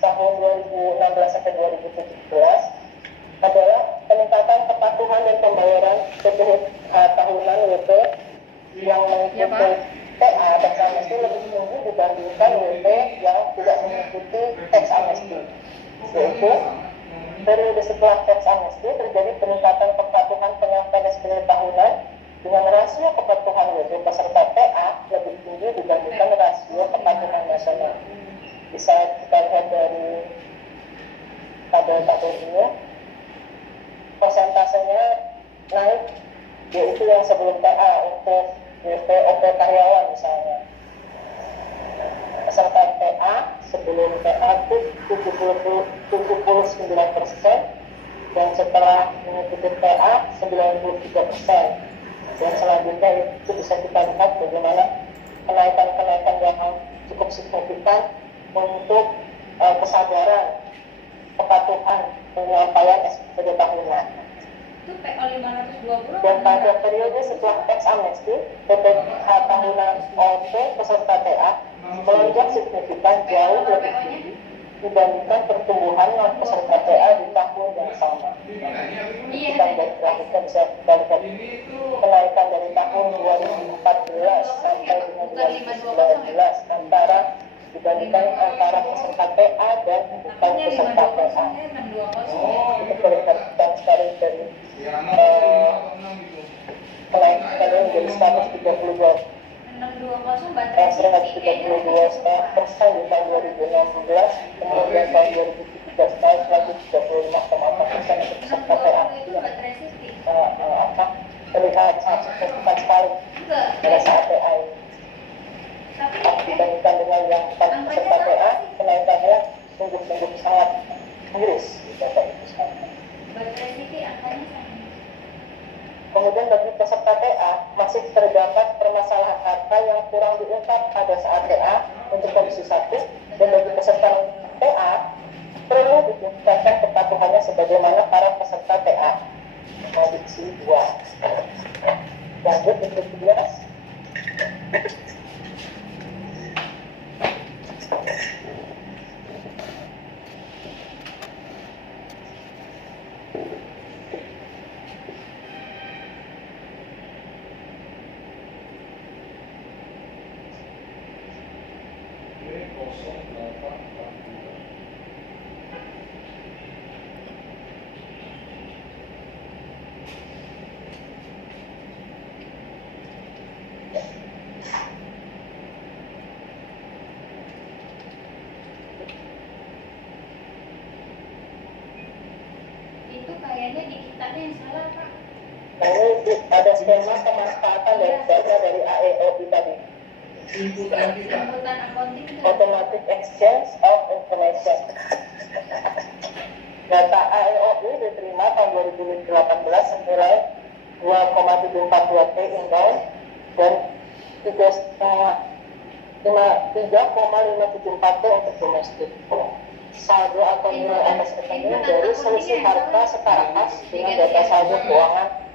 tahun 2016 sampai 2017 adalah peningkatan kepatuhan dan pembayaran PPh tahunan WP yang mengikuti TA tax amnesty lebih tinggi dibandingkan WP yang tidak mengikuti tax amnesty, yaitu periode setelah tax amnesty terjadi peningkatan kepatuhan penyampaian SPT tahunan dengan rasio kepatuhan WP peserta TA lebih tinggi dibandingkan rasio kepatuhan nasional. Bisa kita lihat dari tabel-tabel ini, persentasenya naik, yaitu yang sebelum TA untuk WP OP karyawan misalnya. Peserta TA sebelum TA itu 79% dan setelah mengikuti TA 93%. Dan selanjutnya itu bisa kita lihat bagaimana kenaikan-kenaikan yang cukup signifikan untuk kesadaran kepatuhan penyampaian SPT tahunan. Itu PO 520. Dan pada periode setelah tax amnesty, PPh tahunan OP peserta TA melonjak signifikan jauh lebih tinggi dibandingkan pertumbuhan non peserta TA di tahun yang sama. Kita grafiknya bisa kita lihat kenaikan dari tahun 2014 sampai dengan 2019 antara dibandingkan antara peserta TA dan bukan peserta TA. Itu kelihatan sekali dari kenaikan menjadi 132 132% di tahun 2016, kemudian tahun 2017 naik lagi 35,4% untuk peserta TA. Terlihat sangat signifikan sekali pada saat TA ini. Dibandingkan dengan yang peserta TA, kenaikannya sungguh-sungguh sangat miris. Kemudian bagi peserta TA masih terdapat permasalahan harta yang kurang diungkap pada saat TA untuk komisi 1, dan bagi peserta TA perlu ditingkatkan kepatuhannya sebagaimana para peserta TA. Komisi 2. Lanjut untuk 11. Itu kayaknya di kita yang salah, Pak. Nah, ini ada skema pemanfaatan data dari AEOI tadi. Inputan accounting. Automatic Exchange of Information. Data AEOI diterima tahun 2018 senilai 2,742 T inbound dan 3,574 T untuk domestik. Saldo atau nilai atas rekening dari selisih harta setara kas dengan data saldo keuangan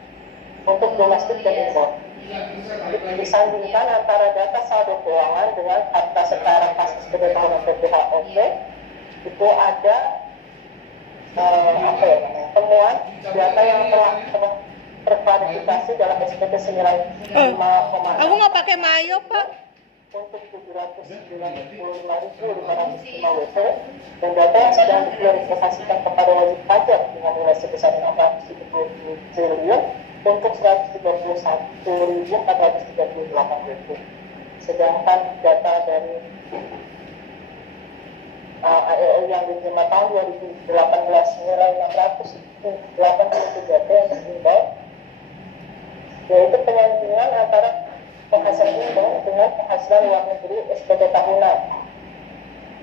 untuk domestik dan impor. Disandingkan antara data saldo keuangan dengan harta setara kas SPT tahunan PPh-OP, itu ada temuan data yang telah terklarifikasi dalam SPT senilai 5,6. Aku nggak pakai mayo, Pak. Untuk 795.505 WP dan data yang sedang diklarifikasikan kepada wajib pajak dengan nilai sebesar 670 triliun untuk 131.438 WP. Sedangkan data dari AEO yang diterima tahun 2018 nilai 683 T yang dihimbau, yaitu penyandingan antara penghasilan imbang dengan penghasilan luar negeri SPT tahunan,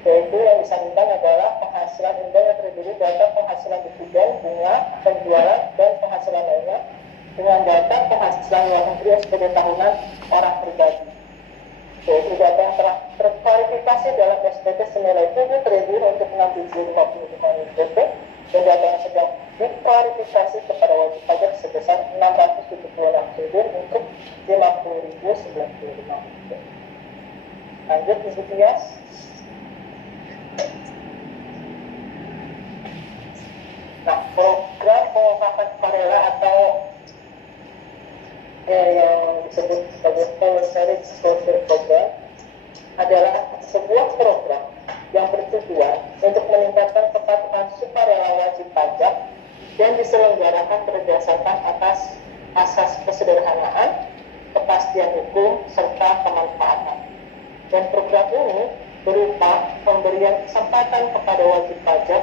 yaitu yang disandingkan adalah penghasilan imbang yang terdiri data penghasilan dividen, bunga, penjualan, dan penghasilan lainnya dengan data penghasilan luar negeri SPT tahunan orang pribadi, yaitu data yang telah terklarifikasi dalam SPT senilai 7 triliun untuk 6.055 WP dan data yang sedang diklarifikasi kepada wajib pajak sebesar 676 triliun untuk 50.095 WP. Lanjut Ibu Tias. Program pengungkapan sukarela atau yang disebut sebagai voluntary disclosure program adalah sebuah program yang bertujuan untuk meningkatkan kepatuhan sukarela wajib pajak dan diselenggarakan berdasarkan atas asas kesederhanaan, kepastian hukum, serta kemanfaatan. Dan program ini berupa pemberian kesempatan kepada wajib pajak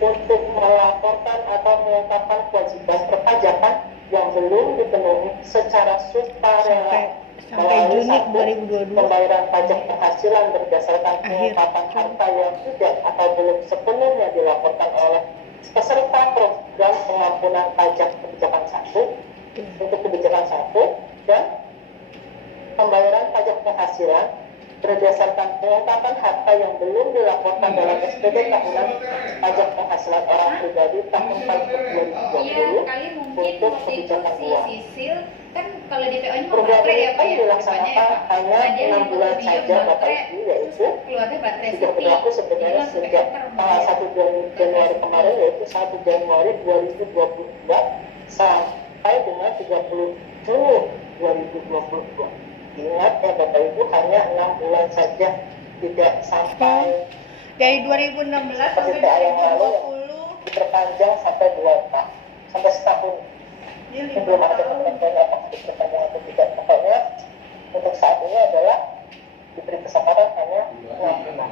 untuk melaporkan atau mengungkapkan kewajiban perpajakan yang belum dipenuhi secara sukarela sampai Juni 2022. Pembayaran pajak penghasilan berdasarkan pengungkapan harta yang tidak atau belum sepenuhnya dilaporkan oleh peserta program pengampunan pajak kebijakan 1 untuk kebijakan 1 dan pembayaran pajak penghasilan berdasarkan pengungkapan harta yang belum dilaporkan dalam SPT tahunan pajak penghasilan orang pribadi tahun pajak 2020 Iya, kali mungkin untuk waktu itu kebijakan si 2. Sisil kan kalau DPO-nya mau Program baterai ini ya Pak kan ya, dilaksanakan hanya 6 bulan saja Bapak Ibu, yaitu keluarnya baterai sudah berlaku sebenarnya sejak tanggal 1 Januari kemarin, yaitu 1 Januari 2022 sampai dengan 30 Juni 2022. Ingat ya Bapak Ibu, hanya 6 bulan saja, tidak sampai Dari 2016 sampai seperti yang lalu 2020. diperpanjang sampai 2 tahun, sampai setahun. Dia Ini 5 belum ada tahun. ketentuan apakah diperpanjang atau tidak. Pokoknya untuk saat ini adalah diberi kesempatan hanya 6 bulan.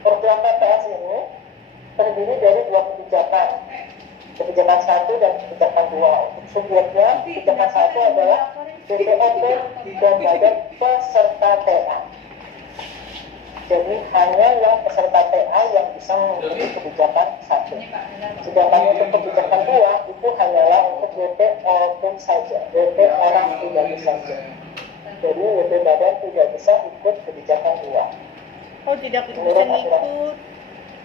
Program PPS ini terdiri dari 2 kebijakan. Kebijakan 1 dan kebijakan 2. Untuk subjeknya, kebijakan 1 adalah BPOP dan Badan Peserta TA. Jadi hanya yang peserta TA yang bisa mengikuti kebijakan 1. Sedangkan untuk kebijakan 2 itu hanyalah untuk BPOP saja, BP orang pribadi saja. Jadi BP badan tidak bisa ikut kebijakan 2. Oh, tidak bisa ngikut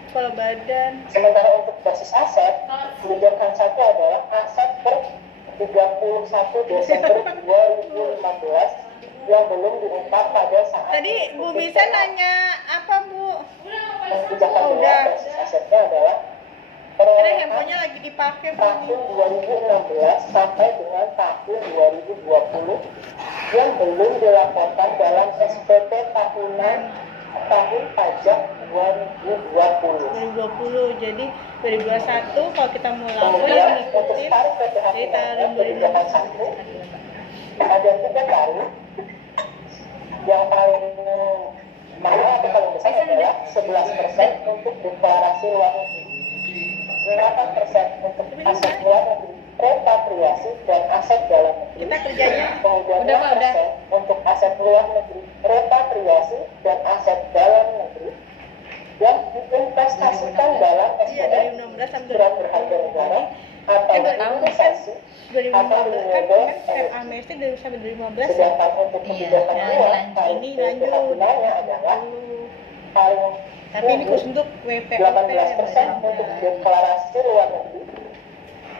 kalau badan. Sementara untuk basis aset, kebijakan 1 adalah aset per 31 Desember 2015 yang belum diungkap pada saat Tadi Bu bisa nanya apa Bu? kebijakan Oh, 2 udah. basis asetnya adalah Karena perolehan handphonenya lagi dipakai Bu. tahun 2016 sampai dengan tahun 2020 yang belum dilaporkan dalam SPT tahunan tahun pajak 2020. 2020. Jadi 2021 kalau kita mau lapor Kemudian yang untuk ngikutin tarif PPh dari tahun kebijakan 2016. 1 ada 3 tarif. Yang paling mahal atau paling besar adalah 11% untuk deklarasi luar negeri, 8% untuk aset luar negeri, repatriasi dan aset dalam negeri. Kita kerjanya Kemudian Udah, Pak, 6% untuk aset luar negeri, repatriasi dan aset dalam negeri yang diinvestasikan dalam iya SDM 2016 sampai surat berharga negara atau investasi 2015 kan amnesti dari sampai 2015 ya. sedangkan untuk kebijakan Iya, luar Ini lanjut. gunanya adalah paling Tapi ini khusus untuk WPOP 18% untuk deklarasi luar negeri,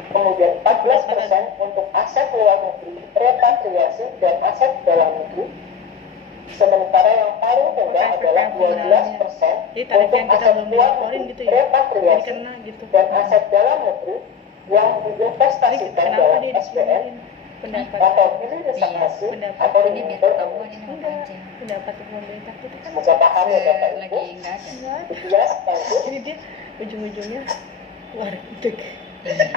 kemudian 14% untuk aset luar negeri, repatriasi dan aset dalam negeri. Sementara yang paling rendah adalah 12% Jadi tarif untuk yang kita aset belum luar dilaporin negeri, gitu ya. Jadi repatriasi kena gitu. dan aset dalam negeri yang Jadi diinvestasikan kenapa dalam dia SBN disebutkan pendapat atau hilirisasi pendapat atau ini biar remainder. ketahuan ini mau enggak pancing. pendapat pemerintah kita kan Semoga paham ya Bapak Ibu. Lagi enggak ada. enggak. Sekian, lanjut. Jadi dia ujung-ujungnya warga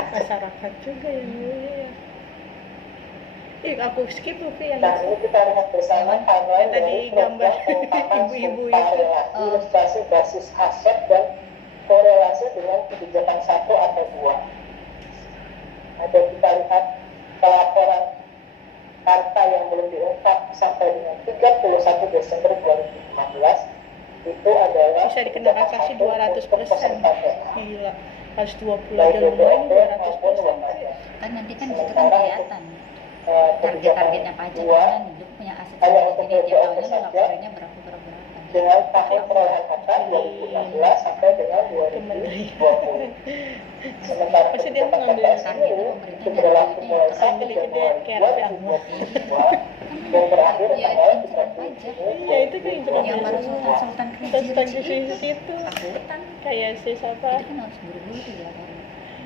masyarakat juga yang mulia ya. Aku skip tuh yang Nah, ini kita lihat bersama timeline Yang tadi dari gambar program pengungkapan ibu-ibu sumpah itu. relasi, ilustrasi basis aset dan korelasi dengan kebijakan 1 atau 2. Ada kita lihat pelaporan harta yang belum diungkap sampai dengan 31 Desember 2015 itu adalah bisa dikenakan sanksi 200%. Gila, harus 20 aja baik lumayan BPOP maupun 200%. WPF. Kan nanti kan disitu kan kelihatan target-targetnya pajak dua kan hidup punya aset hanya sendiri, untuk jadi tiap BPOP tahunnya saja. laporannya berapa. dengan tahun perolehan harta 2016 sampai dengan 2020. Sementara Pasti dia kebijakan mengambil PPS target ini pemerintah itu berlaku dari mulai 1 ambil gede Januari kayak 2022 dan berakhir Ya, tanggal cicilan 30 pajak. Juni Ya itu kan Iya, yang baru 2022. sultan Sultan kredit Kredit itu akuntan kayak si siapa itu kan harus buru-buru tuh dilaporin.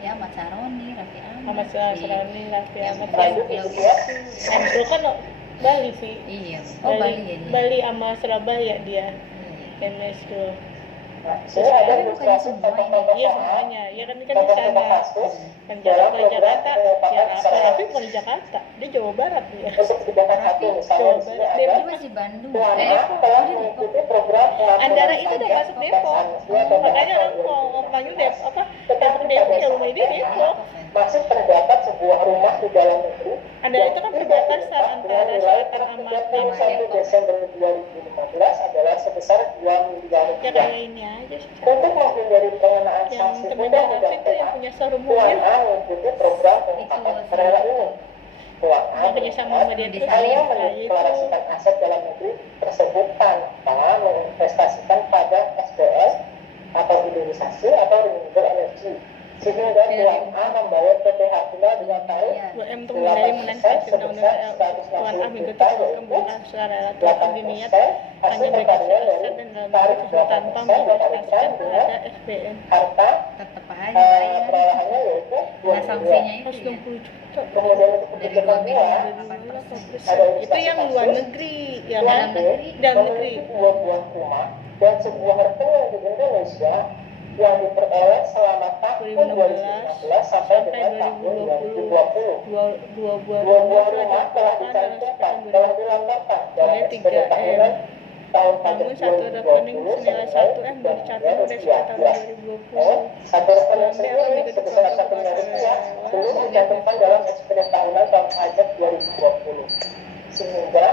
Ya, Ahmad Saroni, Raffi Ahmad. Ahmad Saroni, Raffi Yang Ahmad. Lanjut pulau gitu ya. gitu. Andrew kan Bali sih. Iya. Oh, Bali ya dia. Bali sama Surabaya dia. Iya. Chemistry. Nah, sini ada Tapi bukannya ilustrasi semua contoh-contoh Iya paham, semuanya. Ya kan di contoh-contoh sana. kasus Kan dalam Jakarta, program Jakarta. penetapan Ya peserta. Raffi bukan di Jakarta. Dia Jawa Barat dia. Untuk kebijakan satu misalnya di sini ada Dia masih Bandung. Tuan A Depok. telah Oh, dia Depok. mengikuti program Andara pengampunan itu udah pajak masuk teks Depok. amnesti atau Makanya PHK orang mau panggil Depok apa? Tetapi Depok pada ya rumah dia saat Depok. masih terdapat sebuah rumah di dalam negeri Andara itu kan perbatasan antara selatan sama 31 Desember 2015 adalah sebesar 2 miliar ya rupiah. kayak ini aja sih. Untuk menghindari pengenaan Yang sanksi temennya undang-undang Raffi itu yang PH, punya showroom Tuan mobil. A mengikuti program penetapan Itu sukarela ini. Tuan A Yang kerja sama sama dia di terus. Salim. hanya Nah, itu. mendeklarasikan aset dalam negeri tersebut tanpa menginvestasikan pada SBL atau hilirisasi atau renewable energy, sehingga Tuan A membayar PPh final dengan tarif Iya. 2M untuk menghindari menentukan undang-undang Tuan A mengikuti program pemerintah sukarela Tuan A diniat hanya berkasih aset dan dalam negeri tersebut tanpa menginvestasikan pada SBN. harta Tetap aja bayar. perolahannya yaitu 2 Nah, sanksinya miliar. itu ya. 160 juta. Kemudian untuk Dari kebijakan 2 pula, miliar 8%. Itu yang luar negeri, ya Tuan kan? B Dalam negeri. memiliki 2 buah rumah dan sebuah rekening di Indonesia yang diperoleh selama tahun 2015 sampai dengan tahun 2020. Dua buah Dua buah telah rumah telah dilaporkan dalam dicantumkan, SPK telah dilaporkan dalam Oleh SPK 3M. tahunan tahun pajak Namun satu rekening 2020 senilai 1M baru dicatat oleh SPK tahun 2020. Satu rekening sendiri sebesar 1 miliar rupiah belum dicantumkan dalam SPK tahunan tahun pajak 2020. Sehingga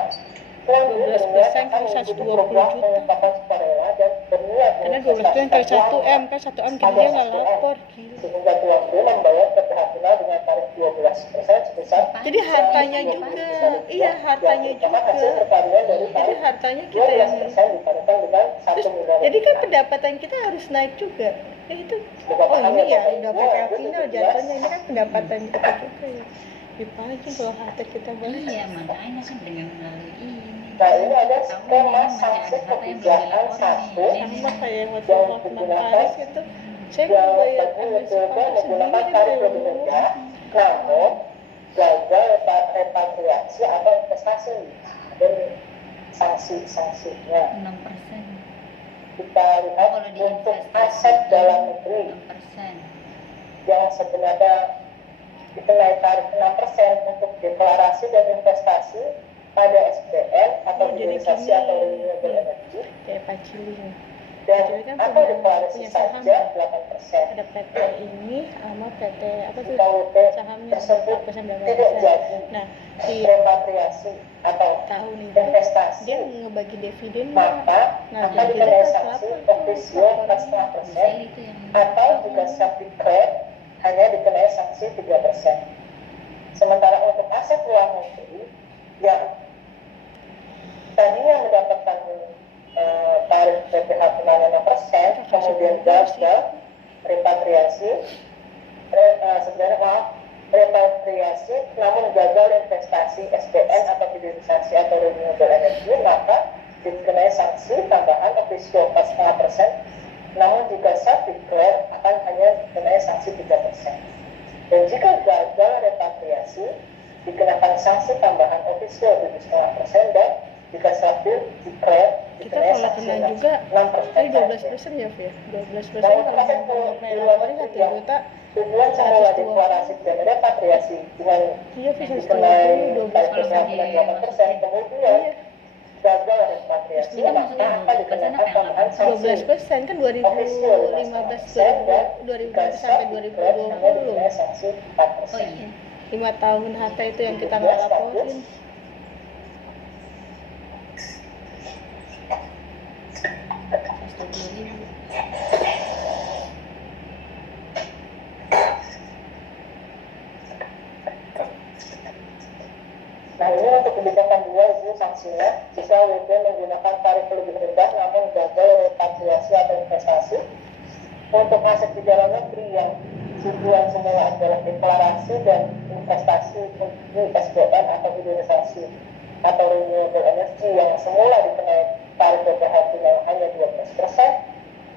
12% kan 120 juta. penetapan sukarela dan berniat Karena 12 kali 1M kan 1M kita dia nggak lapor. Gila. sehingga Tuan B membayar PPh final dengan tarif 12% sebesar Jadi hartanya juga, iya hartanya yang merupakan hasil juga. perpaduan dari Jadi tarif hartanya kita yang 12% dipadukan dengan 1 miliar jadi kan rupiah. pendapatan kita harus naik juga. Ya itu. Oh ini ya udah PPh final jatuhnya ini kan pendapatan kita juga ya. Dipajang kalau harta kita banyak. Iya, makanya kan dengan melalui ini. Nah, ini ada Tahu skema ini masih sanksi ada harta yang belum kebijakan dilaporin satu nih. Sama kayak waktu yang waktu digunakan Paris itu saya yang bayar bagi emisi WTB panas menggunakan sendiri tarif deh. lebih rendah, namun gagal repatriasi atau investasi. Dan sanksi-sanksinya 6%. kita lihat Kalau untuk diinvestasi aset dalam negeri 6%. yang sebenarnya dikenai tarif 6% untuk deklarasi dan investasi pada SBN atau Oh, jadi hilirisasi gini. atau renewable energy Kayak Paciling. dan Jadi kan atau punya- deklarasi punya saham. saja 8%. Ada PT ini sama PT apa tuh KWP sahamnya tersebut 4% tidak jadi Nah di repatriasi atau tahun itu investasi, dia ngebagi dividen maka Nah, akan jadi dikenai kan sanksi berapa? ofisio 4,5% Itu yang atau jika self declare hanya dikenai sanksi 3%. Sementara untuk aset luar negeri yang tadinya mendapatkan tarif PPh finalnya 6%, kemudian gagal repatriasi, repatriasi namun gagal investasi SBN atau hilirisasi atau renewable energy, maka dikenai sanksi tambahan ofisio 4,5%, namun jika self declare akan hanya dikenai sanksi 3%. Dan jika gagal repatriasi dikenakan sanksi tambahan ofisio 7,5%, dan jika self declare kita dikenai kalau sanksi kena juga 6%. tadi 12% ya Fir 12% Nah, kalau aset nggak pernah luar laporin negeri 1 juta tujuan semula deklarasi dan repatriasi dengan iya bisa dikenai 12 tarif Kalau PPh dia 8%, kemudian iya gagal repatriasi, Itu maka maksudnya akan dikenakan tambahan sanksi 12% kan 2015 2015 sampai 2020 sanksi 4%. Oh iya. 5 tahun harta itu yang kita nggak laporin. Nah, ini untuk kebijakan 2 itu sanksinya jika WP menggunakan tarif lebih rendah namun gagal repatriasi atau investasi untuk aset di dalam negeri yang tujuan semula adalah deklarasi dan investasi di SBN atau hilirisasi atau renewable energy yang semula dikenai tarif PPh final hanya 12%,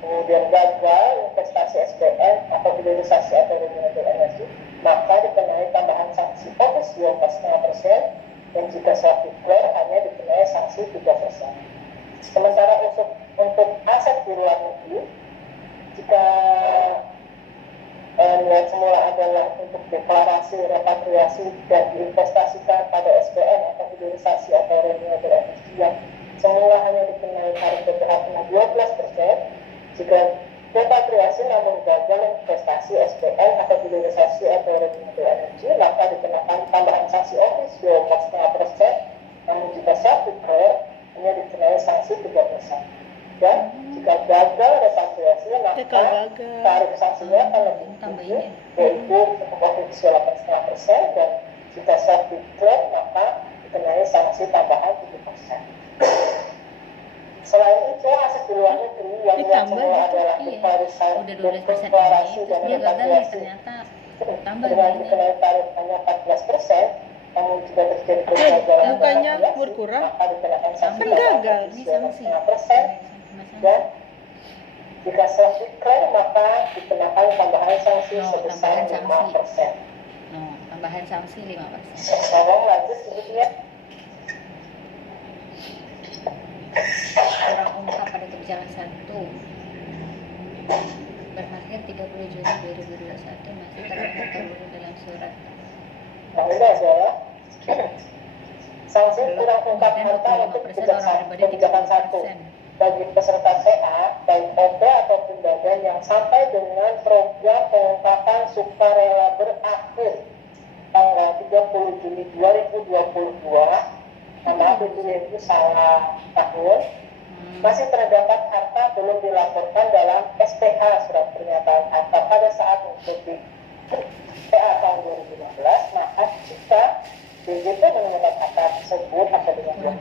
kemudian gagal investasi SBN atau hilirisasi atau renewable dan jika self declare hanya dikenai sanksi 3%. Sementara untuk aset di luar negeri, jika niat semula adalah untuk deklarasi, repatriasi dan diinvestasikan pada SPN atau hilirisasi atau renewable energy yang semula hanya dikenai tarif PPh cuma 12%, jika repatriasi namun gagal investasi SPN atau hilirisasi atau renewable energy, maka dikenakan tambahan sanksi office 24,5%, namun jika self declare hanya dikenai sanksi 3%. Dan jika gagal repatriasi, maka tarif sanksinya akan lebih tinggi, yaitu untuk office 8,5%, dan jika self declare maka dikenai sanksi tambahan 7%. Selain itu, aset di luar negeri yang semula adalah deklarasi dan repatriasi dengan dikenai tarif hanya 14%, namun jika terjadi kegagalan bukannya berkurang, maka dikenakan sanksi gagal. Ini sanksi 5%, dan jika self declare maka dikenakan tambahan sanksi sebesar 5%. Tambahan sanksi 5%. Tolong lanjut sedikitnya. Kurang ungkap pada kebijakan 1 berakhir 30 Juni 2021 masih tertulis dalam surat. Nah, ini adalah sanksi kurang ungkap harta untuk kebijakan 1 bagi peserta TA, baik OP ataupun badan yang sampai dengan program pengungkapan sukarela berakhir tanggal 30 Juni 2022, maaf itu salah tahun, masih terdapat harta belum dilaporkan dalam SPH surat pernyataan harta pada saat mengikuti TA tahun 2015, maka jika DJP menemukan harta tersebut sampai dengan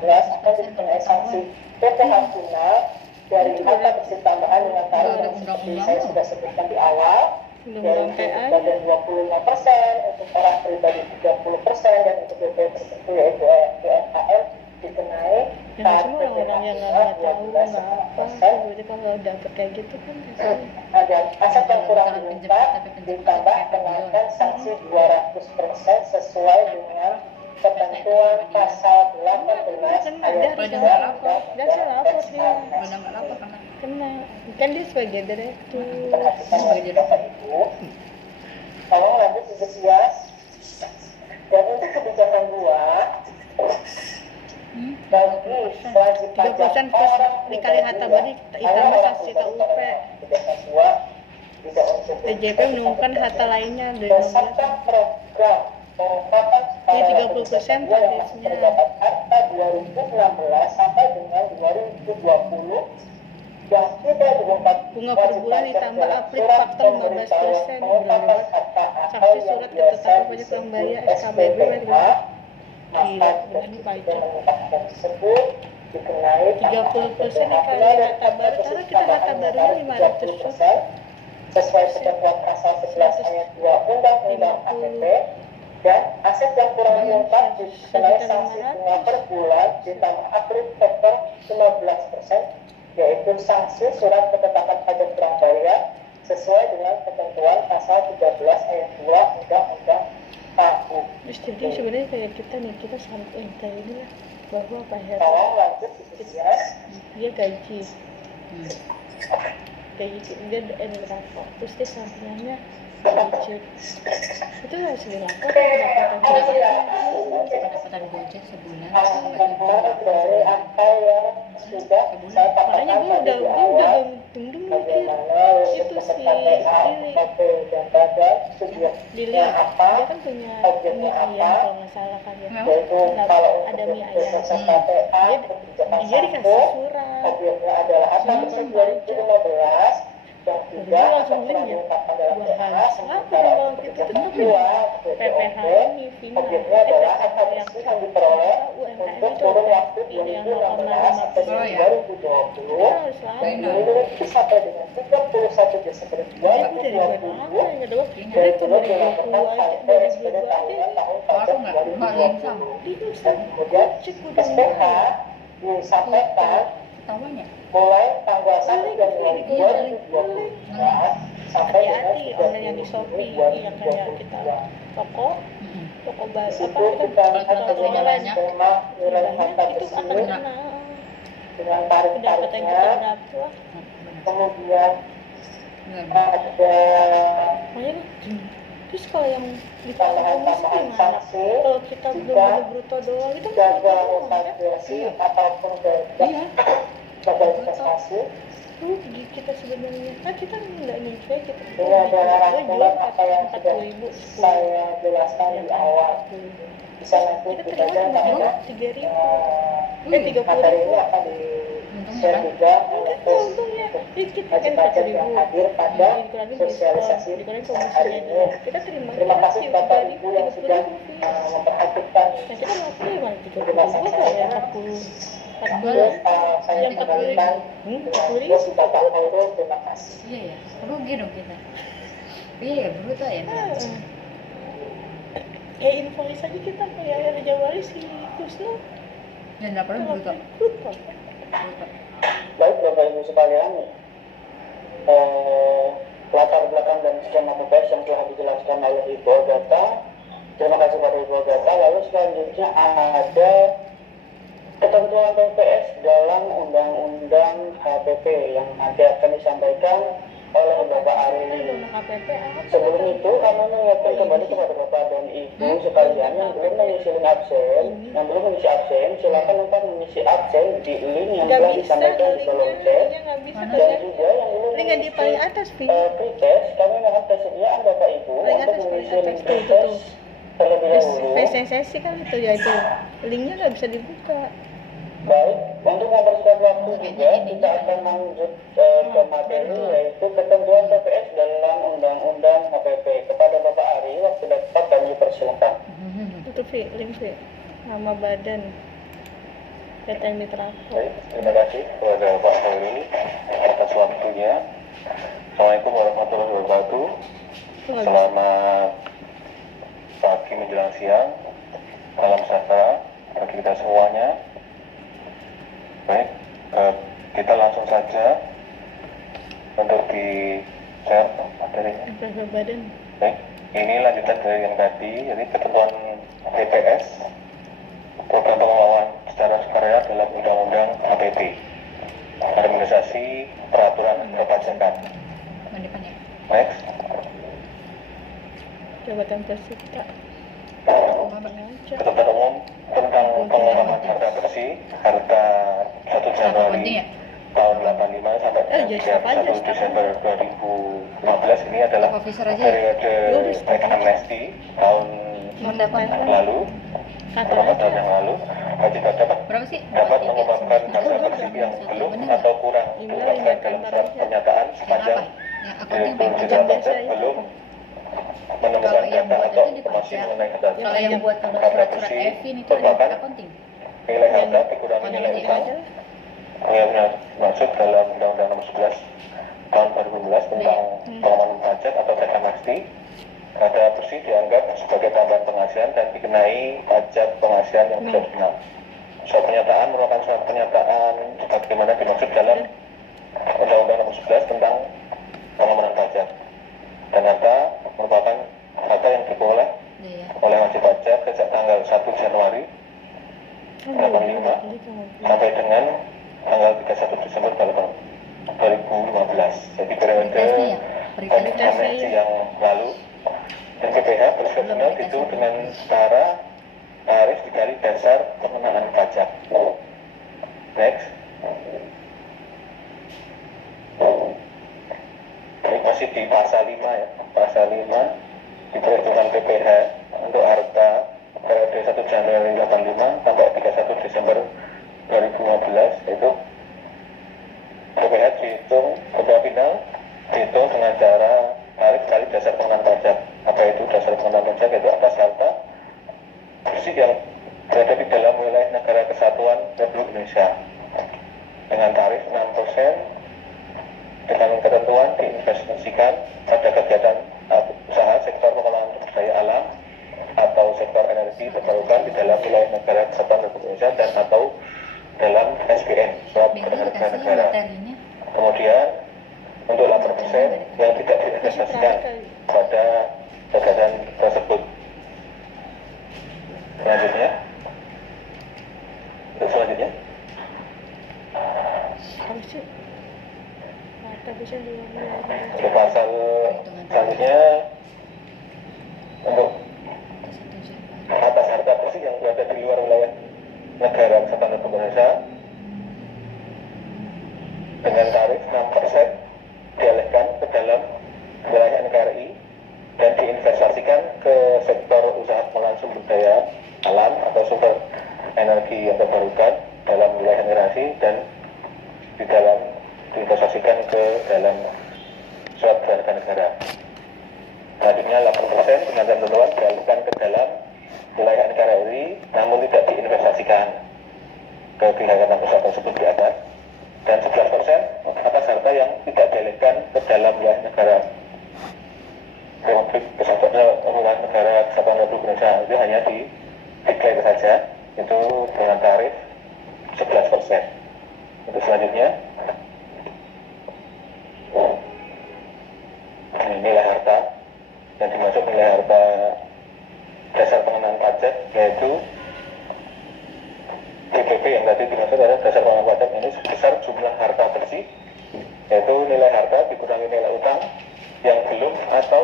2015 akan dikenai sanksi PPh final dari harta bersih tambahan dengan tarif yang seperti saya sudah sebutkan di awal, yaitu badan 25%, untuk orang pribadi 30%, dan untuk BP tertentu yaitu UMKM dikenai tarif PPh final 12,5%. Jadi kalau dapet kayak gitu kan Dan aset yang kurang diungkap ditambah kenakan sanksi 200% sesuai dengan ketentuan pasal 18 ayat 3 kena kan dia sebagai direktur. Tolong lanjut Ibu. Dan untuk kebijakan 2 bagi wajib pajak 30% dikali harta balik ditambah sanksi KUP. DJP menemukan harta lainnya dari berdasarkan program pengungkapan ini 30% tarifnya harta 2016 sampai dengan 2020 yang tidak diungkap bunga per bulan ditambah aplik faktor 15% bulan saksi surat ketetapan pajak tambahnya SKBB gila dengan pajak 30% dikali harta baru karena kita harta barunya 500 sesuai ketentuan pasal 11 ayat 2 Undang-Undang APT, dan aset yang kurang diungkap dikenai sanksi bunga per bulan ditambah aplik faktor 15%, yaitu sanksi surat ketetapan pajak kurang bayar sesuai dengan ketentuan pasal 13 ayat 2 Undang-Undang KU. Terus jadi sebenarnya kayak kita nih, kita sampai kayak ini lah bahwa Pak Heru Tolong lanjut dia gaji dia berapa, terus dia sampingannya Gojek itu harus dilapor pendapatan Gojek sebulan dari apa yang sudah saya makanya gue udah gendeng mikir itu sih dilihat dia kan punya mie ayam kalau nggak salah kan ya ada mie ayam dia dikasih surat objeknya adalah harta bersih 2015 yang juga langsung lihat wah kenapa kalau gitu tapi PPH ini objeknya adalah harta bersih yang diperoleh UMKM untuk itu kurun waktu ini yang 2016 sampai 2020 dimiliki sampai dengan 31 Desember 2020 dan belum dilaporkan sampai SPD tahunan tahun pajak 2020. Dan kemudian SPH disampaikan mulai tanggal 1 Januari 2022 sampai dengan 3 hati-hati online yang di Shopee yang kayak kita toko toko Di situ apa kita kita akan online banyak. skema nilai harta itu akan tersebut kena dengan pendapatan tarif-tarifnya. kita berapa. Kemudian Benar. ada Makanya terus kalau yang di tambahan-tambahan gimana? sanksi Kalau kita belum jika beli bruto doang itu gagal doang kan? repatriasi ataupun gagal Iya. investasi. Kita sebenarnya kita nggak nyampe kita Ini adalah rangkuman apa yang sudah 40.000 saya jelaskan di awal. Bisa nanti kita dibaca terima cuma pada 3.000 materi ini 30.000 akan di share juga untuk untungnya kita kan pajak-pajak yang 1.000 hadir pada dikurangi sosialisasi dikurangi hari komisinya ini. kita terima Terima kasih Bapak Ibu yang sudah 30.000 memperhatikan nah kita ngapain ya malah 30.000 penjelasan kok ya saya. 40 Terus saya Jam 40.000. kembalikan terus Bapak Khairul, terima kasih. Iya ya, rugi dong kita. Iya, bruto ya. invoice aja kita kayak Raja Wali si Kusno Dan laporan bruto. bruto. Baik Bapak Ibu sekalian, latar belakang dan skema TPS yang telah dijelaskan oleh Ibu Agatha. Terima kasih pada Ibu Agatha. Lalu selanjutnya ada ketentuan TPS dalam Undang-Undang HPP yang nanti akan disampaikan oleh Bapak Ari. KPP apa? Sebelum itu kami mengingatkan kembali kepada Bapak dan Ibu sekalian yang belum mengisi link absen, yang belum mengisi absen, silakan untuk mengisi absen di link yang Nggak telah bisa, disampaikan di kolom chat. linknya nggak bisa. Mana? Dan juga yang belum Link yang di paling atas, Pi. pretest, kami mohon kesediaan Bapak Ibu Paling untuk atas, mengisi paling link atas, tuh, pretest terlebih dahulu. PSSI kan itu ya itu. Linknya nggak bisa dibuka. Baik, untuk mempersingkat waktu Kayaknya juga ini kita juga. akan lanjut ke materi yaitu ketentuan TPS dalam Undang-Undang HPP. Kepada Bapak Ari, waktu dapat kami persilakan. Itu Vi, link Vi. Nama badan. PT Mitra. Baik, terima kasih kepada Pak Khairul atas waktunya. Assalamualaikum warahmatullahi wabarakatuh. Selamat pagi menjelang siang. Salam sejahtera bagi kita semuanya. Baik, kita langsung saja untuk di share materinya. Nama badan. Baik, ini lanjutan dari yang tadi, jadi ketentuan TPS, program pengelolaan secara sukarela dalam Undang-Undang HPP, harmonisasi peraturan perpajakan. Depan ya. Next, Jabatan Peserta. ketentuan umum tentang pengelolaan harta bersih, harta 1 Januari ya? tahun 85 sampai jadi siapa aja, 1 Desember 2015 ini adalah Staff officer aja ya? periode Yaudah, tax amnesty tahun Mendapat lalu, Kata beberapa tahun aja. yang lalu, wajib pajak berapa sih? dapat Buat mengumumkan tiket harta semua. bersih yang Satu, belum bener nggak? atau kurang Email diungkapkan yang dalam kantor surat aja. pernyataan Yang sepanjang apa? Yang akunting direktur apa? jenderal biasa pajak itu. belum Kalau menemukan yang data buat atau itu di informasi pajak. mengenai harta Kalau yang buat kalau harta surat-surat bersih Evin itu ada merupakan akunting. nilai harta dikurangi Oh, nilai nanti utang aja. yang dimaksud dalam Undang-Undang Nomor 11 tahun 2015 tentang pengawalan pajak atau tax amnesty. Harta bersih dianggap sebagai tambahan penghasilan dan dikenai pajak penghasilan yang tidak dikenal. Surat pernyataan merupakan surat pernyataan sebagaimana dimaksud dalam Undang-Undang Nomor 11 tentang pengawalan pajak. Dan harta merupakan harta yang diperoleh Iya ya. oleh wajib pajak sejak tanggal 1 Januari 85 sampai dengan tanggal 31 Desember 2015. Jadi periode Pretestnya ya? tax Pretest. amnesty yang lalu, dan PPh proporsional itu dengan setara tarif dikali dasar pengenaan pajak. Next. Ini masih di pasal 5 ya. Pasal 5 diperhitungkan PPh untuk harta periode 1 Januari 85 sampai 31 Desember 2015 itu PPh dihitung upah final dihitung dengan cara tarif kali dasar pengenaan pajak. Apa itu dasar pengenaan pajak? Itu atas harta bersih yang berada di dalam wilayah negara kesatuan Republik Indonesia dengan tarif 6% dengan ketentuan diinvestasikan pada kegiatan usaha sektor pengelolaan sumber daya alam atau sektor energi terbarukan di dalam wilayah negara kesatuan Republik Indonesia dan atau dalam SBN surat Minggu berharga dikasih ya negara. materinya. Kemudian untuk 8% yang tidak diinvestasikan pada gagasan tersebut. Selanjutnya, untuk selanjutnya, Apa sih? Harta bersih di luar wilayah untuk negara. pasal selanjutnya untuk atas harta bersih yang berada di luar wilayah negara Kesatuan Republik Indonesia dengan tarif 6% dialihkan ke dalam wilayah NKRI dan diinvestasikan ke sektor usaha pengelolaan sumber daya alam atau sumber energi yang terbarukan dalam wilayah generasi dan di dalam diinvestasikan ke dalam surat berharga negara. Selanjutnya 8% dengan ketentuan dialihkan ke dalam wilayah NKRI namun tidak diinvestasikan ke kegiatan usaha tersebut di atas, dan 11% atas harta yang tidak dialihkan ke dalam wilayah negara Republik Kesatuan Republik Indonesia itu hanya declare saja, itu dengan tarif 11%. Untuk selanjutnya ini nilai harta yang dimaksud nilai harta dasar pengenaan pajak, yaitu DPP yang tadi dimaksud adalah dasar pengenaan pajak ini sebesar jumlah harta bersih, yaitu nilai harta dikurangi nilai utang yang belum atau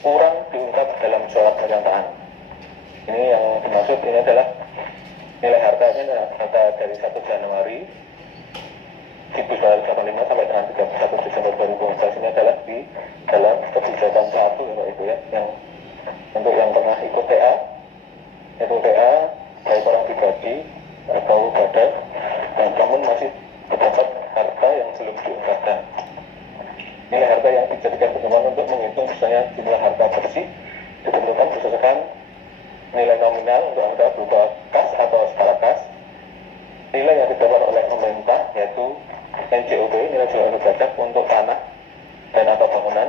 kurang diungkap dalam surat pernyataan. Ini yang dimaksud ini adalah nilai hartanya adalah harta dari 1 Januari 1985 sampai dengan 31 Desember 2015 ini adalah di dalam kebijakan 1 itu ya, yang untuk yang pernah ikut TA, itu TA baik orang pribadi atau badan, namun masih terdapat harta yang belum diungkapkan. Nilai harta yang dijadikan pedoman untuk menghitung misalnya jumlah harta bersih ditentukan berdasarkan nilai nominal untuk harta berupa kas atau skala kas, nilai yang didapat oleh pemerintah yaitu NJOP, nilai jual pajak untuk tanah dan atau bangunan,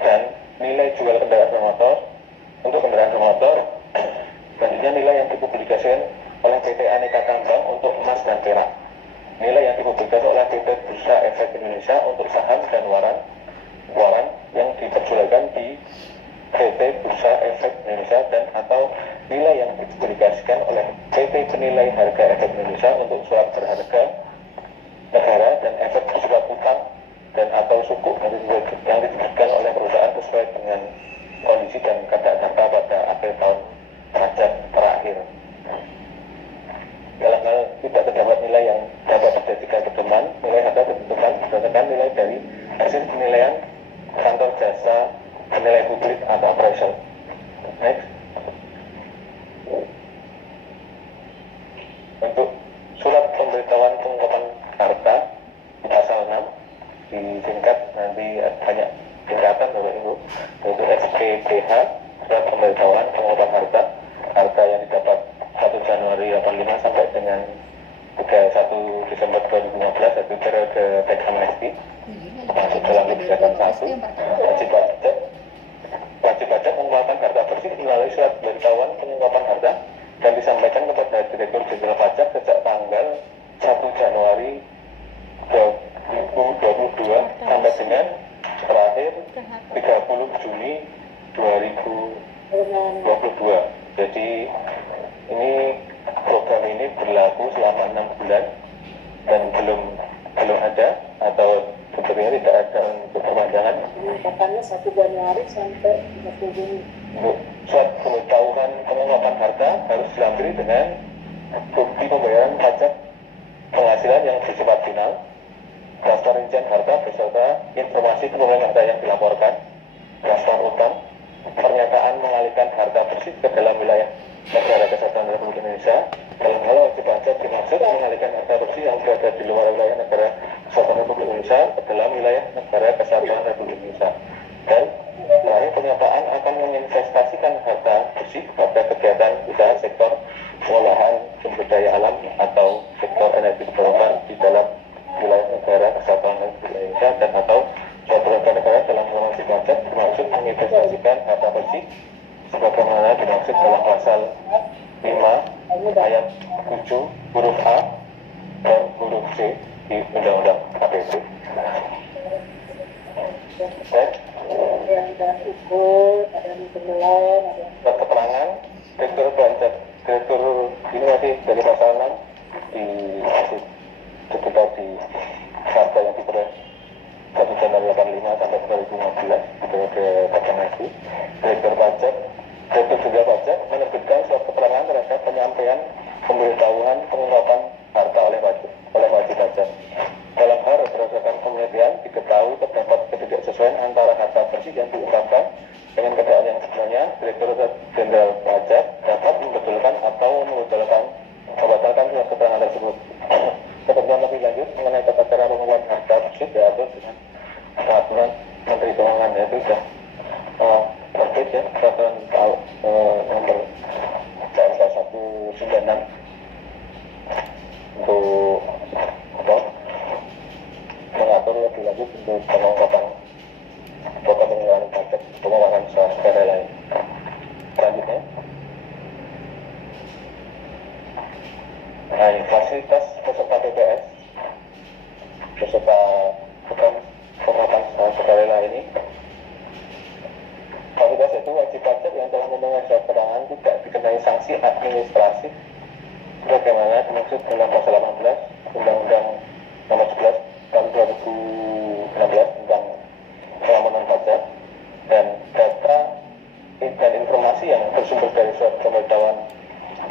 dan nilai jual kendaraan bermotor untuk kendaraan bermotor. Selanjutnya nilai yang dipublikasikan oleh PT Aneka Tambang untuk emas dan perak, nilai yang dipublikasikan oleh PT Bursa Efek Indonesia untuk saham dan waran yang diperjualkan di PT Bursa Efek Indonesia, dan atau nilai yang dipublikasikan oleh PT Penilai Harga Efek Indonesia untuk surat berharga negara dan efek bersifat utang dan atau suku yang diberikan oleh perusahaan sesuai dengan kondisi dan keadaan harta pada akhir tahun pajak terakhir. Dalam hal tidak terdapat nilai yang dapat dijadikan pedoman, nilai harta ditentukan berdasarkan nilai dari hasil penilaian kantor jasa penilai publik atau appraisal. Next. Untuk surat pemberitahuan pengungkapan harta di pasal 6 disingkat, nanti banyak tingkatan Bapak Ibu, yaitu SPPH, surat pemberitahuan pengungkapan harta yang didapat 1 Januari 85 sampai dengan 31 Desember 2015, yaitu periode tax amnesty, masuk dalam kebijakan 1. Wajib pajak pengungkapan harta bersih melalui surat pemberitahuan pengungkapan harta dan disampaikan kepada Direktur Jenderal Pajak sejak tanggal 1 Januari 2022 sampai dengan terakhir 30 Juni 2022. Jadi ini program ini berlaku selama 6 bulan dan belum ada atau sepertinya tidak ada untuk perpanjangan. Pengungkapannya 1 Januari sampai 30 Juni. Untuk surat pemberitahuan pengungkapan harta harus dilampiri dengan bukti pembayaran pajak penghasilan yang bersifat final, daftar rincian harta beserta informasi kepemilikan harta yang dilaporkan, daftar utang, pernyataan mengalihkan harta bersih ke dalam wilayah negara Kesatuan Republik Indonesia. Dalam hal wajib pajak dimaksud mengalihkan harta bersih yang berada di luar wilayah negara Kesatuan Republik Indonesia ke dalam wilayah negara Kesatuan Republik Indonesia. Dan terakhir, pernyataan akan menginvestasikan harta bersih pada kegiatan usaha sektor pengolahan sumber daya alam atau sektor energi terbarukan di dalam wilayah negara Kesatuan Republik Indonesia, dan atau suatu warga negara dalam wajib pajak bermaksud menginvestasikan harta bersih sebagaimana dimaksud dalam pasal 5 ayat 7 huruf A dan huruf C di Undang-Undang KPP. Yang ada ikut, ada yang tenggelam, ada yang Keterangan Direktur harta yang diperoleh 1 Januari 85 sampai 2015 di periode kajian itu, Direktur Jenderal Pajak menerbitkan surat keterangan terhadap penyampaian pemberitahuan pengungkapan harta oleh wajib pajak. Dalam hal berdasarkan penelitian diketahui terdapat ketidaksesuaian antara harta bersih yang diungkapkan dengan keadaan yang sebenarnya. Direktur Jenderal Pajak dapat membetulkan atau membatalkan surat keterangan tersebut. Ketentuan lebih lanjut mengenai tata cara pengumpulan harta bersih diatur dengan peraturan Menteri Keuangan, yaitu sudah terbit ya, peraturan nomor KMK 196 untuk mengatur lebih lanjut untuk pengungkapan pokok pengeluaran pajak pengeluaran negara lain. Selanjutnya, nah, fasilitas peserta PPS peserta program penguatan sukarela ini, fasilitas itu wajib pajak yang telah memenuhi syarat keterangan tidak dikenai sanksi administratif sebagaimana dimaksud dalam pasal 18 Undang-Undang Nomor 11 Tahun 2016 tentang pengampunan pajak, dan data dan informasi yang bersumber dari surat pemberitahuan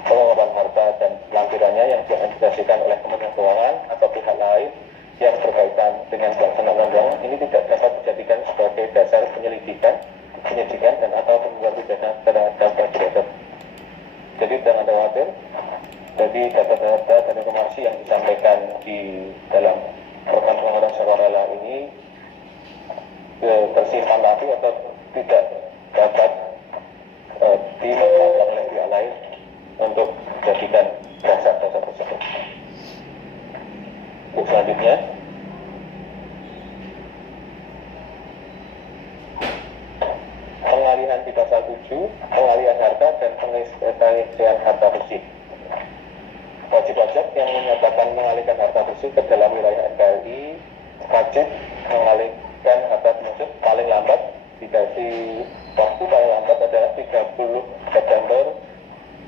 pengungkapan harta dan lampirannya yang diadministrasikan oleh Kementerian Keuangan atau pihak lain yang berkaitan dengan pelaksanaan undang-undang ini tidak dapat dijadikan sebagai dasar penyidikan dan atau pembuatan pidana terhadap wajib pajak. Jadi jangan khawatir. Jadi data-data dan informasi yang disampaikan di dalam program penguatan sukarela ini tersimpan rapi atau tidak dapat dimanfaatkan oleh pihak lain untuk dijadikan dasar-dasar tersebut. Selanjutnya, pengalihan di pasal 7, pengalihan harta dan pengisian harta bersih. Wajib pajak yang menyatakan mengalihkan harta bersih ke dalam wilayah NKRI wajib mengalihkan harta tersebut paling lambat dikasih waktu paling lambat adalah 30 September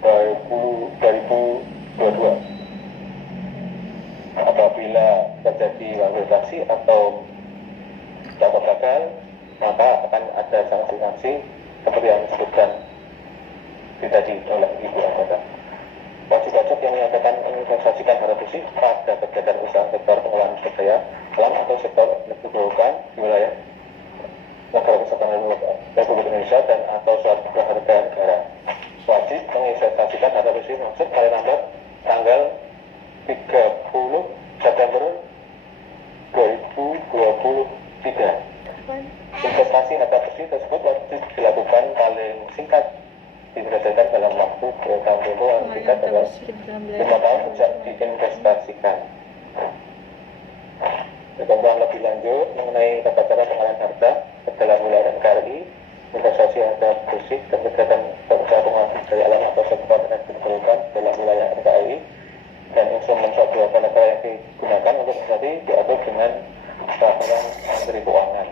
2022. Apabila terjadi malversasi atau dapat gagal, maka akan ada sanksi-sanksi seperti yang disebutkan tadi oleh Ibu Agatha. Wajib pajak yang menyatakan menginvestasikan harta bersih pada kegiatan usaha sektor pengolahan sumber daya alam atau sektor kebutuhan di wilayah negara kesatuan Republik Indonesia dan atau suatu harga negara wajib menginvestasikan harta bersih maksud paling lambat tanggal 30 September 2023. Investasi harta bersih tersebut wajib dilakukan paling singkat berdasarkan dalam waktu tahun tempo yang singkat adalah 5 tahun sejak diinvestasikan. Ketentuan lebih lanjut mengenai tata cara pengalihan harta ke dalam wilayah NKRI, investasi harta bersih dan kegiatan penguatan sumber daya alam atau sektor energi terbarukan dalam wilayah NKRI dan instrumen suatu harta negara yang digunakan untuk investasi diatur dengan peraturan Menteri Keuangan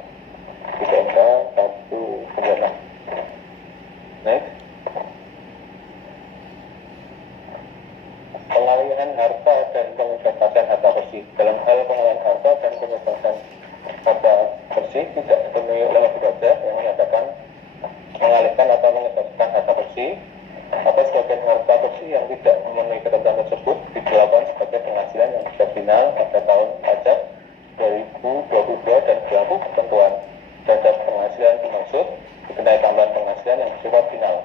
di PMK 196. Next. Pengalihan harta dan penginvestasian harta bersih. Dalam hal pengalihan harta dan penginvestasian harta bersih tidak dipenuhi oleh wajib pajak yang menyatakan mengalihkan atau menginvestasikan harta bersih atau sebagian harta bersih yang tidak memenuhi ketentuan tersebut dilakukan sebagai penghasilan yang sudah final pada tahun pajak 2022 dan berlaku ketentuan terhadap penghasilan dimaksud dikenai tambahan penghasilan yang bersifat final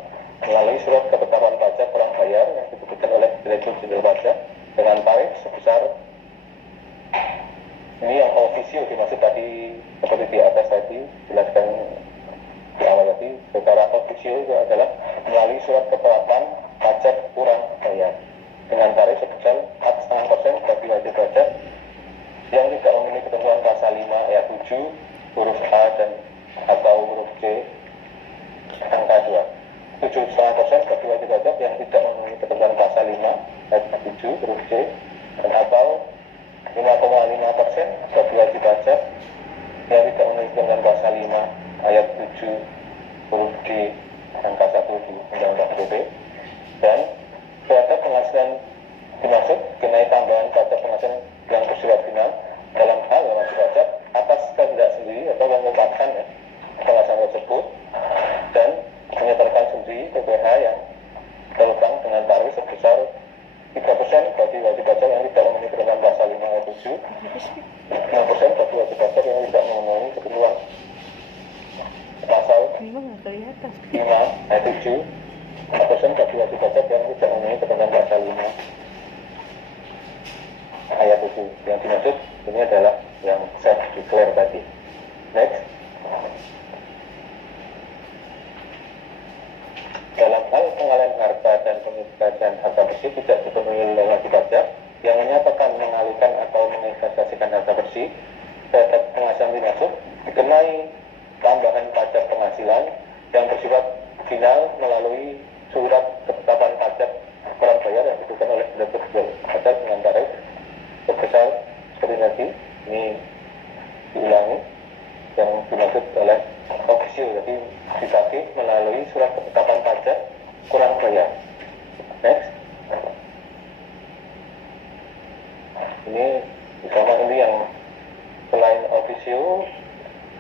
melalui surat ketetapan pajak orang bayar yang diterbitkan oleh Direktur Jenderal Pajak dengan tarif sebesar ini yang ofisio dimaksud tadi seperti di atas tadi jelaskan di awal tadi. Secara ofisio itu adalah melalui surat ketetapan pajak orang bayar dengan tarif sebesar 4,5% bagi wajib pajak yang tidak memenuhi ketentuan pasal 5 ayat 7 huruf A dan atau huruf C angka 2. 7,5% bagi wajib pajak yang tidak memenuhi ketentuan pasal 5 ayat 7 huruf C dan atau 5,5% bagi wajib pajak yang tidak memenuhi ketentuan pasal 5 ayat 7 huruf D angka 1 di Undang-Undang PDB dan terhadap penghasilan dimaksud kenai tambahan pajak penghasilan yang bersifat final dalam hal pajak yang tidak memenuhi ketentuan pasal Memang nggak kelihatan. 5 ayat 7 ataupun bagi wajib pajak yang tidak memenuhi ketentuan pasal 5 ayat 7. Yang dimaksud ini adalah yang self declare tadi. Next. Dalam hal pengalihan harta dan pengisian harta bersih tidak dipenuhi oleh wajib pajak yang menyatakan mengalihkan atau menginvestasikan harta bersih terhadap penghasilan dimaksud dikenai tambahan pajak penghasilan yang bersifat final melalui surat ketetapan pajak orang bayar yang diberikan oleh direktur pajak dengan tarif sebesar seperti tadi. Ini diulangi, yang dimaksud oleh official, jadi ditagih melalui surat ketetapan pajak kurang bayar. Next. Ini bersama ini yang selain official,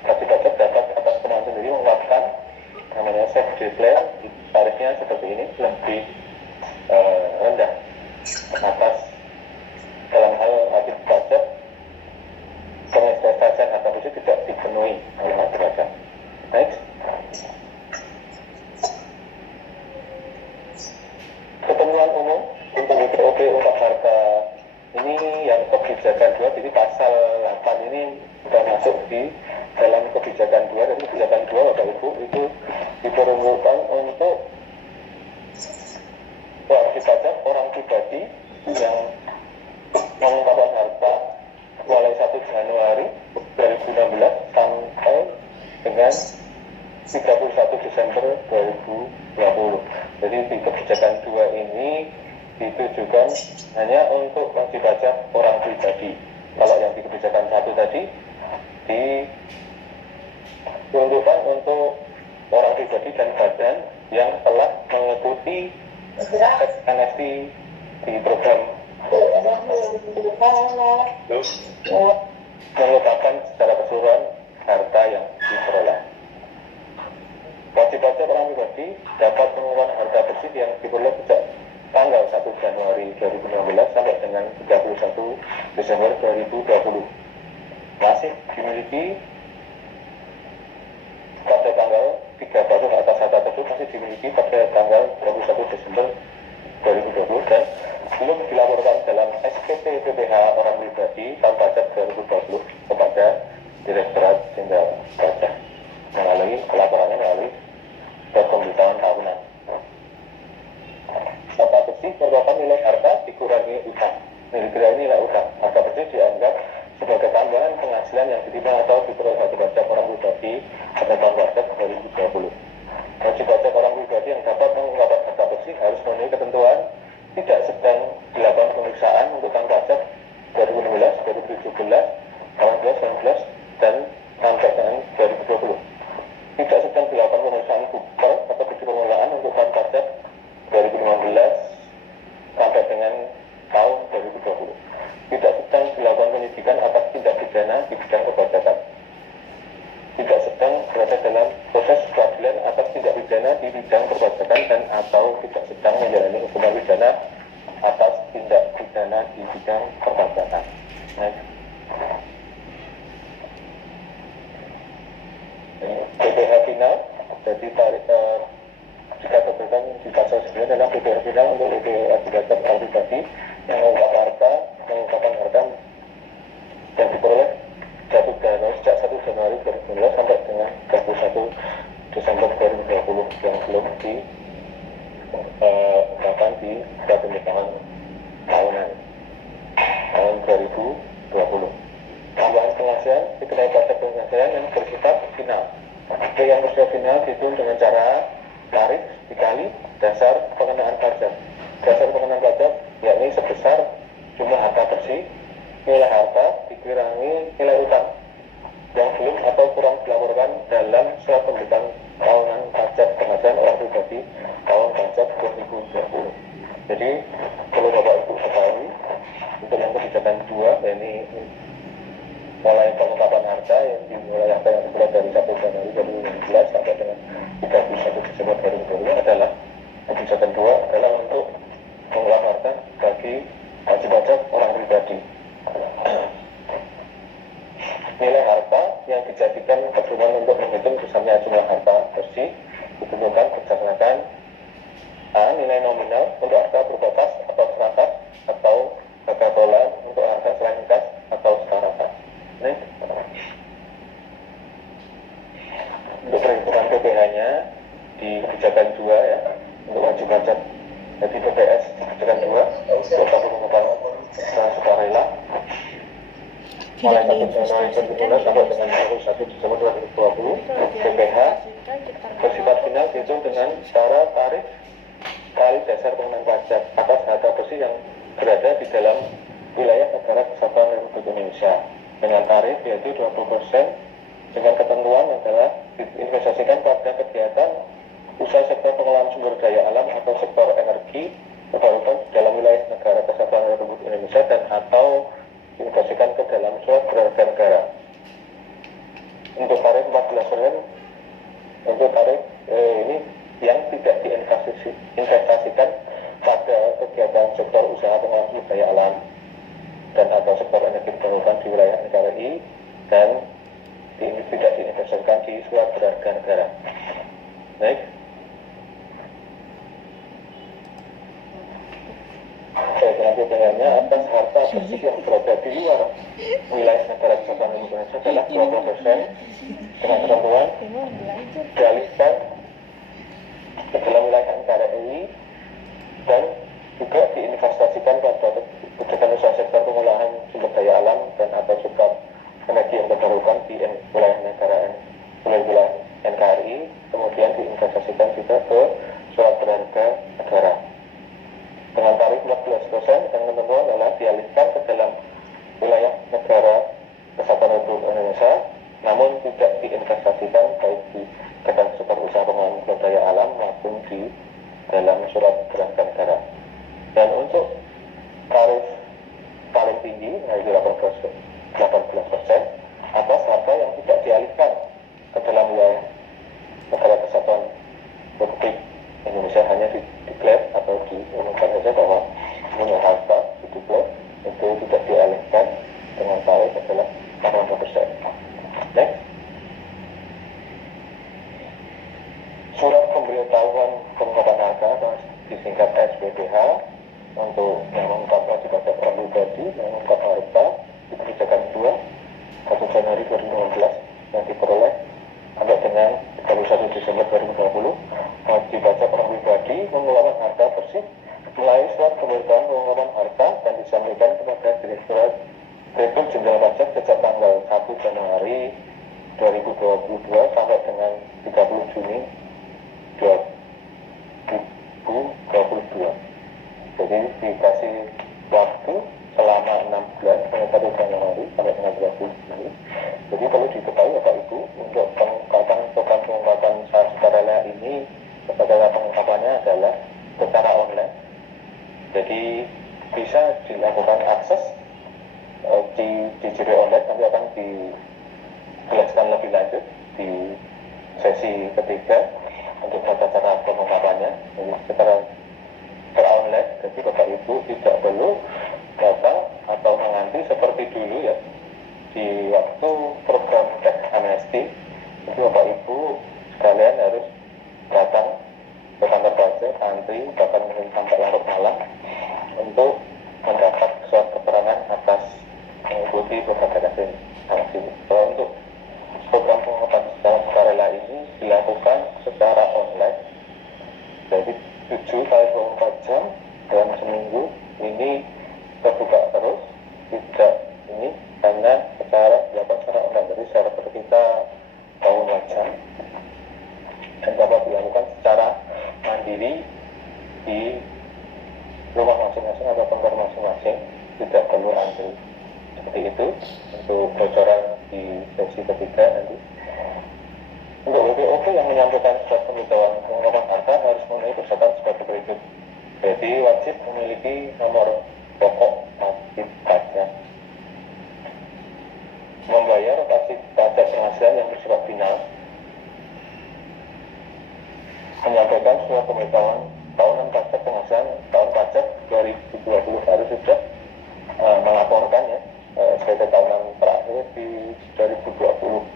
wajib pajak dapat atas kemauan sendiri menguatkan namanya self declare, tarifnya seperti ini, lebih rendah atas dalam hal wajib pajak penginvestasian harta bersih tidak dipenuhi oleh wajib pajak. Next. Ketentuan umum untuk WPOP ungkap harta ini yang kebijakan 2, jadi pasal 8 ini sudah masuk di dalam kebijakan 2, dan kebijakan 2 Bapak Ibu itu diperuntukkan untuk wajib pajak orang pribadi yang mengungkapkan harta mulai 1 Januari 2016 sampai dengan 31 Desember 2020. Jadi di kebijakan 2 ini ditujukan hanya untuk wajib pajak orang pribadi. Kalau yang di kebijakan 1 tadi diperuntukkan untuk orang pribadi dan badan yang telah mengikuti NST di program mengungkapkan secara keseluruhan harta yang diperoleh. Wajib pajak orang pribadi dapat mengungkapkan harta bersih yang diperoleh sejak tanggal 1 Januari 2016 sampai dengan 31 Desember 2020. Masih dimiliki pada tanggal 3 tahun atas harta tersebut masih dimiliki pada tanggal 21 Desember 2020 dan belum dilaporkan dalam SPT PPH orang pribadi tahun pajak 2020 kepada Direktorat Jenderal Pajak melalui laporannya melalui pemberitahuan tahunan. Harta bersih merupakan nilai harta dikurangi utang. Nilai utang. Harta bersih dianggap sebagai tambahan penghasilan yang diterima atau diperoleh wajib pajak orang pribadi pada tahun pajak 2020. Wajib pajak orang pribadi yang dapat mengungkapkan harta bersih harus memenuhi ketentuan tidak sedang dilakukan pemeriksaan untuk tahun pajak 2016, 2017, 2018, dan sampai dengan 2020. Tidak sedang dilakukan pemeriksaan buper atau bukti permulaan untuk tahun pajak 2015 sampai dengan tahun 2020. Tidak sedang dilakukan penyidikan atas tindak pidana di bidang perpajakan. Tidak sedang berada dalam proses peradilan atas tindak pidana di bidang perpajakan dan atau tidak sedang menjalani hukuman pidana atas tindak pidana di bidang perpajakan. PPh final, jadi tarik jika berdasarkan di pasal 9 adalah PPh final untuk wajib pajak orang pribadi yang mengungkapkan harta yang diperoleh sejak 1 Januari 2019 sampai dengan 31 Desember 2020 yang belum diungkapkan di pemerintahan tahunan tahun 2020. Tambahan penghasilan dikenai pajak penghasilan yang bersifat final. Yang bersifat final dihitung dengan cara tarif dikali dasar pengenaan pajak. Dasar pengenaan pajak yakni sebesar jumlah harta bersih, nilai harta dikurangi nilai utang yang belum atau kurang dilaporkan dalam surat pemberitahuan tahunan pajak penghasilan orang pribadi tahun pajak 2020. Jadi perlu Bapak Ibu ketahui untuk yang kebijakan 2, ini mulai pengungkapan harta yang dimulai harta yang dimulai dari 1 Januari 2016 sampai dengan 31 Desember 2020 adalah kebijakan 2 adalah untuk pengungkapan harta bagi wajib pajak orang pribadi. nilai harta yang dijadikan pedoman untuk menghitung besarnya jumlah harta bersih ditentukan berdasarkan A. Nilai nominal untuk harta berupa kas atau serakas atau kegagalan untuk harta selain kas atau setara kas. Ini untuk perhitungan PPh-nya di kebijakan 2 ya, untuk wajib pajak. Jadi PPS kebijakan 2 untuk pengungkapan sukarela mulai 1 Januari 2019 sampai dengan 31 Desember 2020. PPh bersifat final dihitung dengan cara tarif kali dasar pengenaan pajak atas harta bersih yang berada di dalam wilayah negara kesatuan Republik Indonesia dengan tarif yaitu 20% dengan ketentuan adalah diinvestasikan pada kegiatan usaha sektor pengelolaan sumber daya alam atau sektor energi terbarukan dalam wilayah negara kesatuan Republik Indonesia dan atau diinvestasikan ke dalam surat berharga negara. Untuk tarif 14%, untuk tarif ini yang tidak diinvestasikan pada kegiatan sektor usaha pengelolaan sumber daya alam dan atau sektor energi terbarukan di wilayah negara I dan tidak diinvestasikan di surat berharga negara. Baik. Dengan PPh-nya atas harta bersih yang berada di luar wilayah negara kesatuan Republik Indonesia adalah 20% dengan ketentuan dialihkan ke dalam wilayah negara ini dan juga diinvestasikan pada kegiatan usaha sektor pengolahan sumber daya alam dan atau sektor energi yang terbarukan di wilayah negara wilayah NKRI, kemudian diinvestasikan juga ke surat berharga negara dengan tarif 14% dan ketentuan adalah dialihkan ke dalam wilayah negara kesatuan Republik Indonesia namun tidak diinvestasikan baik di kegiatan sektor usaha pengelolaan sumber daya alam maupun di dalam surat berharga negara. Dan untuk tarif paling tinggi yaitu 18% atas harta yang tidak dialihkan ke dalam wilayah negara kesatuan Republik Indonesia hanya dideklar atau diumumkan saja bahwa punya harta dideklar itu tidak dialihkan dengan tarif adalah 80%. Next. Surat pemberitahuan pengungkapan harga atau disingkat SPPH untuk yang mengungkap wajib pajak orang pribadi mengungkap harta di kebijakan 2 1 Januari 2015 yang diperoleh sampai dengan 31 Desember 2020. Wajib pajak orang pribadi mengeluarkan harta bersih melalui surat pemberitahuan pengungkapan harta dan disampaikan kepada Direktorat Jenderal Pajak sejak tanggal 1 Januari 2022 sampai dengan 30 Juni 2022. Jadi dikasih waktu selama 6 bulan mulai 1 Januari sampai dengan 30 Juni. Jadi perlu diketahui Bapak Ibu untuk pengungkapan program pengungkapan sukarela ini cara pengungkapannya adalah secara online. Jadi bisa dilakukan akses di JP online, nanti akan dijelaskan lebih lanjut di sesi ketiga untuk tata cara pengungkapannya. Jadi secara online, jadi Bapak Ibu tidak perlu datang atau mengantri seperti dulu ya di waktu program tax amnesty. Jadi Bapak Ibu sekalian harus datang ke kantor pajak, antri bahkan mungkin sampai larut malam untuk mendapat surat keterangan atas mengikuti program tax amnesty. Kalau untuk program pengungkapan sukarela ini dilakukan secara online, jadi 7 kali 24 jam dalam seminggu ini terbuka terus, tidak ini hanya dilakukan secara online, jadi server kita tahun jam dan dapat dilakukan secara mandiri di rumah masing-masing atau kantor masing-masing, tidak perlu antri. Seperti itu untuk bocoran di sesi ketiga nanti. Untuk WPOP yang menyampaikan surat pemberitahuan pengungkapan harta harus memenuhi persyaratan sebagai berikut. Jadi wajib memiliki nomor pokok wajib pajak, membayar wajib pajak penghasilan yang bersifat final, menyampaikan surat pemberitahuan tahunan pajak penghasilan tahun pajak 2020 harus sudah melaporkan ya sebagai tahunan terakhir di 2020.